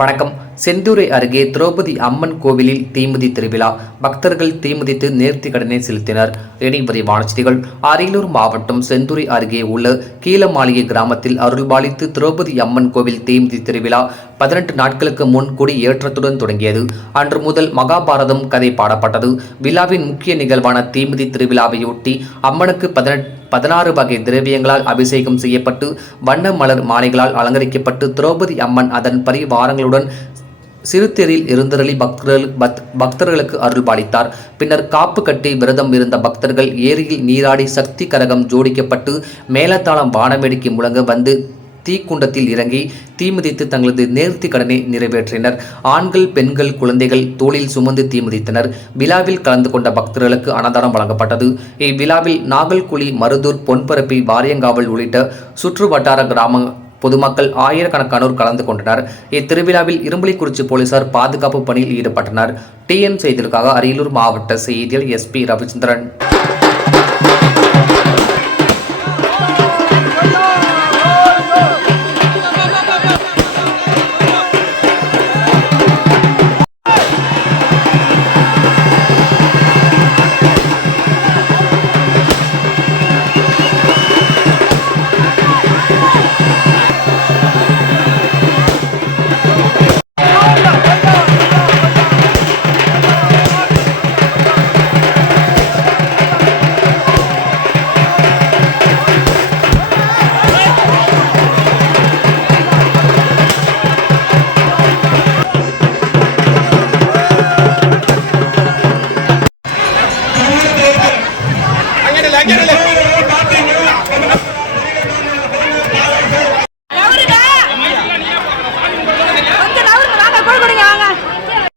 வணக்கம். செந்தூரை அருகே திரௌபதி அம்மன் கோவிலில் தீமிதி திருவிழா. பக்தர்கள் தீமிதித்து நேர்த்தி கடனை செலுத்தினர். இனி விரிவான செய்திகள். அரியலூர் மாவட்டம் செந்தூரை அருகே உள்ள கீழமாளிகை கிராமத்தில் அருள்பாலித்து திரௌபதி அம்மன் கோவில் தீமிதி திருவிழா 18 நாட்களுக்கு முன் கொடி ஏற்றத்துடன் தொடங்கியது. அன்று முதல் மகாபாரதம் கதை பாடப்பட்டது. விழாவின் முக்கிய நிகழ்வான தீமிதி திருவிழாவையொட்டி அம்மனுக்கு 16 வகை திரவியங்களால் அபிஷேகம் செய்யப்பட்டு வண்ண மலர் மாலைகளால் அலங்கரிக்கப்பட்டு திரௌபதி அம்மன் அதன் பரிவாரங்களுடன் சிறுத்தேரில் இருந்தருளி பக்தர்களுக்கு அருள்பாலித்தார். பின்னர் காப்பு கட்டி விரதம் இருந்த பக்தர்கள் ஏரியில் நீராடி சக்தி கரகம் ஜோடிக்கப்பட்டு மேலத்தாளம் வானவேடிக்கை முழங்க வந்து தீக்குண்டத்தில் இறங்கி தீமிதித்து தங்களது நேர்த்தி கடனை நிறைவேற்றினர். ஆண்கள், பெண்கள், குழந்தைகள் தோளில் சுமந்து தீமிதித்தனர். விழாவில் கலந்து கொண்ட பக்தர்களுக்கு அன்னதானம் வழங்கப்பட்டது. இவ்விழாவில் நாகல்குழி, மருதூர், பொன்பரப்பி, வாரியங்காவல் உள்ளிட்ட சுற்று வட்டார கிராம பொதுமக்கள் ஆயிரக்கணக்கானோர் கலந்து கொண்டனர். இத்திருவிழாவில் இரும்புலிக்குறிச்சி போலீசார் பாதுகாப்பு பணியில் ஈடுபட்டனர். டிஎன் செய்திகளுக்காக அரியலூர் மாவட்ட செய்தியாளர் எஸ்பி ரவிச்சந்திரன். Get it.